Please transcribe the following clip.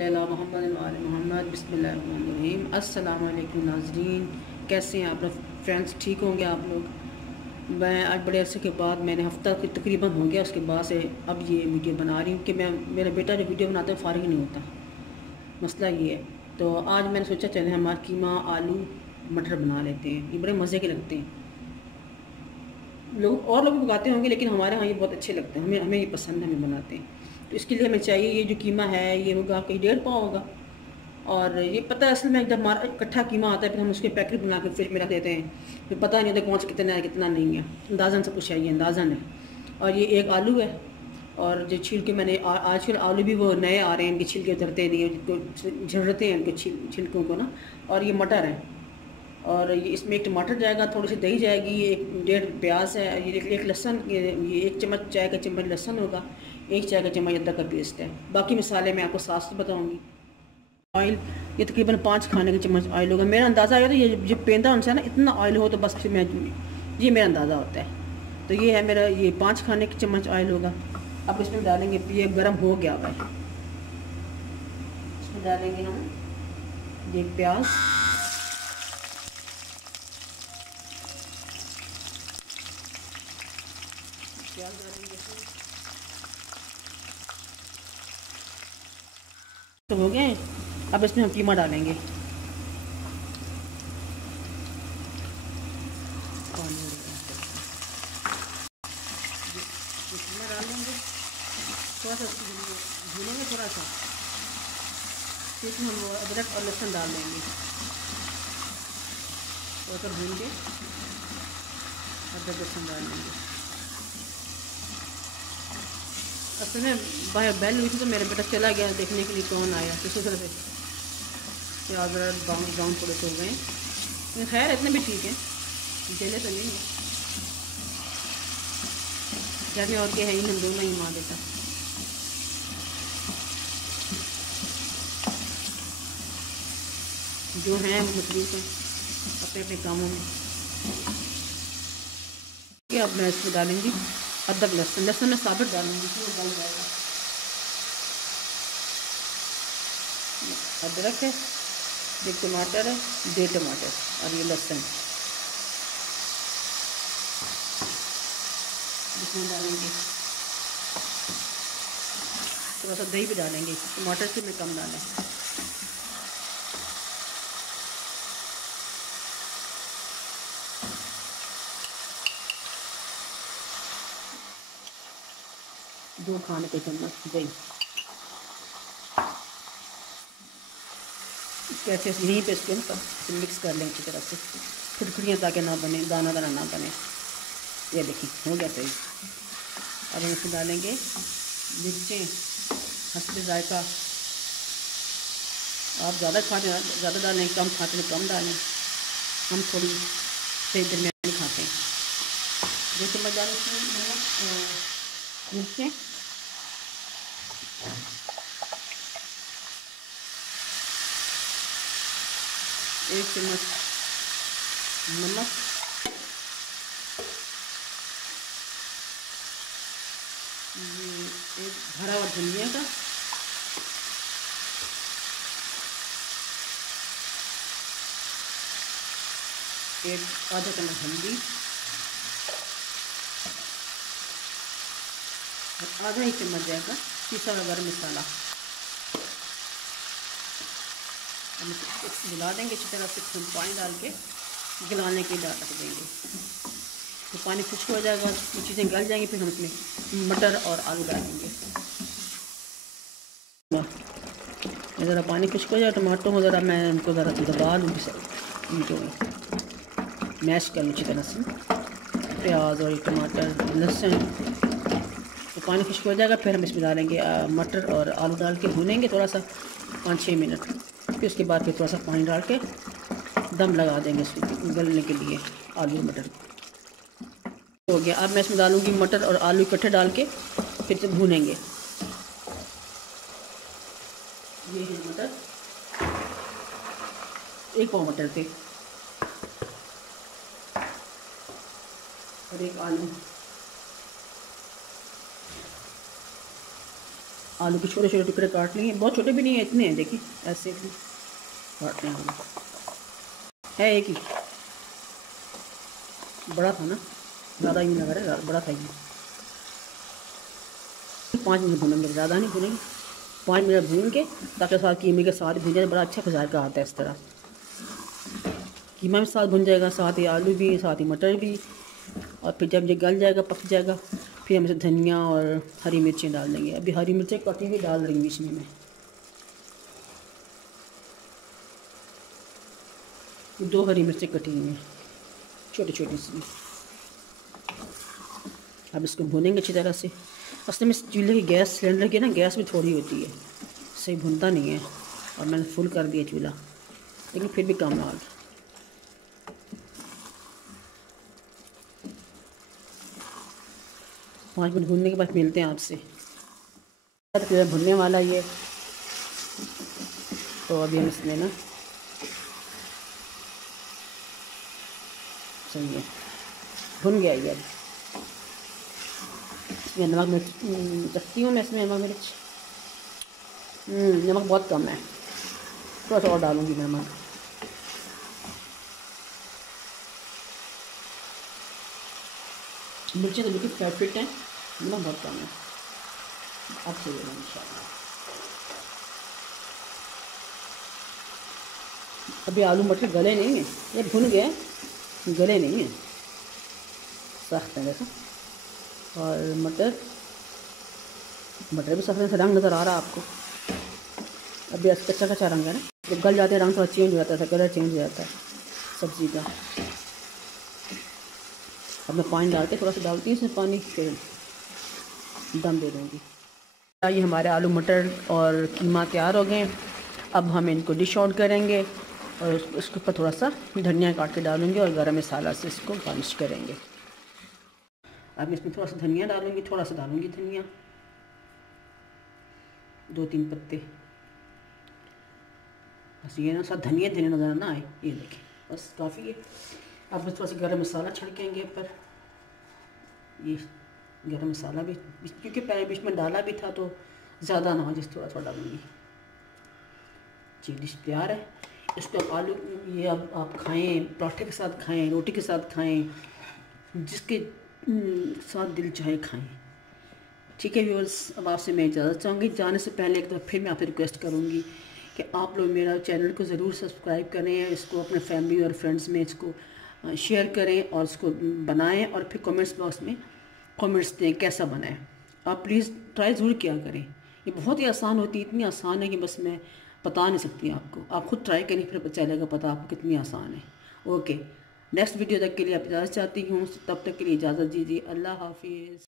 मोहम्मद बिस्मिल्लाहिर्रहमानिर्रहीम। अस्सलाम वालेकुम नाज़रीन, कैसे हैं आप लोग? फ्रेंड्स, ठीक होंगे आप लोग? मैं आज बड़े अरसे के बाद, मैंने हफ़्ता के तकरीबन हो गया उसके बाद से अब ये वीडियो बना रही हूँ कि मेरा बेटा जो वीडियो बनाता है फ़ारिग नहीं होता। मसला ये है, तो आज मैंने सोचा चले हम आज कीमा आलू मटर बना लेते हैं। ये बड़े मज़े के लगते हैं। लोग और लोग पकाते होंगे लेकिन हमारे यहाँ ये बहुत अच्छे लगते हैं। हमें हमें ये पसंद है, हमें बनाते हैं। तो इसके लिए हमें चाहिए, ये जो कीमा है ये होगा कहीं 1.5 पाव होगा। और ये पता है, असल में जब हमारा इकट्ठा कीमा आता है फिर हम उसके पैकेट बना के फ्रिज में रख देते हैं, फिर पता नहीं होता कौन सा कितना है कितना नहीं है। अंदाज़न सब कुछ है, ये अंदाज़न है। और ये एक आलू है, और जो छिलके मैंने आजकल आलू भी वो नए आ रहे हैं, इनके छिलके उतरते नहीं, जिनको झरते हैं इनके छिलकों को ना। और ये मटर है, और ये इसमें एक टमाटर जाएगा, थोड़ी सी दही जाएगी, ये 1.5 प्याज है, ये एक लहसुन, ये 1 चम्मच चाय का चम्मच लहसुन होगा, 1 चाय का चम्मच अदरक का पेस्ट है। बाकी मसाले मैं आपको साथ से बताऊँगी। ऑयल ये तकरीबन 5 खाने के चम्मच ऑयल होगा। मेरा अंदाज़ा आया तो ये पेंदा उनसे ना इतना ऑयल हो तो बस फिर मैं, ये मेरा अंदाज़ा होता है। तो ये है मेरा, ये 5 खाने के चम्मच ऑयल होगा। अब इसमें डालेंगे, ये गर्म हो गया हुआ है, इसमें डालेंगे हम ये प्याज, डालेंगे तो हो गए। अब इसमें हम कीमा डालेंगे, कीमा डाल देंगे, थोड़ा सा भूनेंगे थोड़ा सा, फिर इसमें हम अदरक और लहसुन डाल देंगे, थोड़ा सा भून के अदरक लहसुन डाल देंगे। असल में बाहर बैल हुई थी तो मेरा बेटा चला गया देखने के लिए कौन आया, किसी तरह से प्याज ब्राउन थोड़े से हो गए, लेकिन खैर इतने भी ठीक है, जले तो नहीं है। जैसे और क्या है, इन हम दोनों ही माँ बेटा। जो हैं वो मसरूफ़ हैं अपने अपने कामों में। अब मैं इसमें डालूँगी अदरक लहसुन, लहसुन में साबित डालूँगी, वो गल जाएगा। अदरक है, 1 टमाटर है, 1.5 टमाटर, और ये लहसुन इसमें डालेंगे। थोड़ा सा दही भी डालेंगे, टमाटर से में कम डालें। दो खाने के चम्मच दही, कैसे यहीं पे इसको मिक्स कर लें अच्छी तरह से, खुटखुटियाँ ताकि ना बने, दाना दाना ना बने। ये देखिए हो गया सही। अब हम इसमें डालेंगे मिर्चें हस्बे जायका। आप ज़्यादा खाते ज़्यादा डालें, कम खाते हैं कम डालें। हम थोड़ी सही दरमियानी खाते हैं। 2 चम्मच डालें मिर्चें, 1 चम्मच नमक, ये एक भरा हुआ धनिया का, एक आधा चम्मच हल्दी, और आधा ही चम्मच जाएगा पिसा हुआ गरम मसाला। हम मिला देंगे अच्छी तरह से, फिर पानी डाल के गलाने के लिए रख देंगे। तो पानी खुश्क हो जाएगा, ये चीज़ें गल जाएंगी, फिर हम इसमें मटर और आलू डालेंगे। ज़रा पानी खुश्क हो जाए, टमाटो को ज़रा मैं उनको ज़रा दबा लूँ, उनको मैश कर लूँ अच्छी तरह से, प्याज और टमाटर लहसुन। तो पानी खुश्क हो जाएगा, फिर हम इसमें डालेंगे मटर और आलू डाल के भूनेंगे थोड़ा सा 5-6 मिनट। फिर उसके बाद फिर थोड़ा सा पानी डाल के दम लगा देंगे इसमें गलने के लिए आलू मटर। हो गया। अब मैं इसमें डालूँगी मटर और आलू इकट्ठे डाल के फिर से भूनेंगे। ये है मटर, 1 पाव मटर थे, और 1 आलू। आलू के छोटे छोटे टुकड़े काट लिए, बहुत छोटे भी नहीं है, इतने हैं देखिए, ऐसे भी काट लें आलू। है एक ही, बड़ा था ना, ज़्यादा ही नहीं लगा रहा, बड़ा था ये। 5 मिनट भूनेंगे, ज़्यादा नहीं भूनेंगे, 5 मिनट भून के, ताकि साथ कीमे के साथ भून जाए। बड़ा अच्छा जायका आता है इस तरह। कीमा भी साथ भुन जाएगा, साथ ही आलू भी, साथ ही मटर भी। और फिर जब ये गल जाएगा, पक जाएगा, फिर हम इसे धनिया और हरी मिर्चें डाल देंगे। अभी हरी मिर्चें कटी हुई डाल देंगे इसमें मैं। 2 हरी मिर्चें कटी हुई हैं, छोटी छोटी सी। अब इसको भूनेंगे अच्छी तरह से। असल में चूल्हे की गैस, सिलेंडर की ना गैस भी थोड़ी होती है, सही भुनता नहीं है। और मैंने फुल कर दिया चूल्हा, लेकिन फिर भी कम आग। 5 मिनट भूनने के बाद मिलते हैं आपसे। चूल्हा भुनने वाला ये, तो अभी हम इसमें ना, सही है, भुन गया ये। अब इसमें नमक मिर्च रखती हूँ मैं, इसमें नमक मिर्च, नमक बहुत कम है, थोड़ा सा और डालूँगी नमक। मिर्ची तो बिल्कुल परफेक्ट है, नमक बहुत कम है। अब सही है इंशाल्लाह। अभी आलू मटर गले नहीं है, ये भुन गए, गले नहीं है, सख्त है देखो। और मटर भी सख्त है, रंग नज़र आ रहा है आपको। अभी कच्चा कच्चा रंग है ना, जब गल जाते हैं रंग थोड़ा चेंज हो जाता है, कलर चेंज हो जाता है सब्ज़ी का। अब मैं पानी डाल के थोड़ा सा डालती हूँ इसमें पानी, फिर दम दे दूँगी। ये हमारे आलू मटर और कीमा तैयार हो गए। अब हम इनको डिश आउट करेंगे और उसके ऊपर थोड़ा सा धनिया काट के डालूँगी और गरम मसाला से इसको गार्निश करेंगे। अब इसमें थोड़ा सा धनिया डालूँगी, थोड़ा सा डालूँगी धनिया, 2-3 पत्ते, बस ये ना साथ धनिया नज़र ना आए, ये देखें, बस काफ़ी है। अब थोड़ा सा गरम मसाला छिड़केंगे ऊपर, ये गरम मसाला भी, क्योंकि पहले बीच में डाला भी था तो ज़्यादा ना हो, जिस थोड़ा थोड़ा डालूँगी। जी डिश तैयार है। इसको आप आलू, ये अब आप खाएं, पराठे के साथ खाएं, रोटी के साथ खाएं, जिसके साथ दिल चाहे खाएं। ठीक है व्यूअर्स, अब आपसे मैं इजाज़त चाहूँगी। जाने से पहले एक दफ़ा फिर मैं आपसे रिक्वेस्ट करूँगी कि आप लोग मेरा चैनल को ज़रूर सब्सक्राइब करें, इसको अपने फैमिली और फ्रेंड्स में इसको शेयर करें और इसको बनाएं, और फिर कमेंट्स बॉक्स में कमेंट्स दें कैसा बनाएं। आप प्लीज़ ट्राई ज़रूर किया करें, ये बहुत ही आसान होती है, इतनी आसान है कि बस मैं बता नहीं सकती आपको। आप खुद ट्राई करें, फिर चलेगा पता आपको कितनी आसान है। ओके, नेक्स्ट वीडियो तक के लिए आप इजाज़त चाहती हूँ, तब तक के लिए इजाज़त दीजिए। अल्लाह हाफिज़।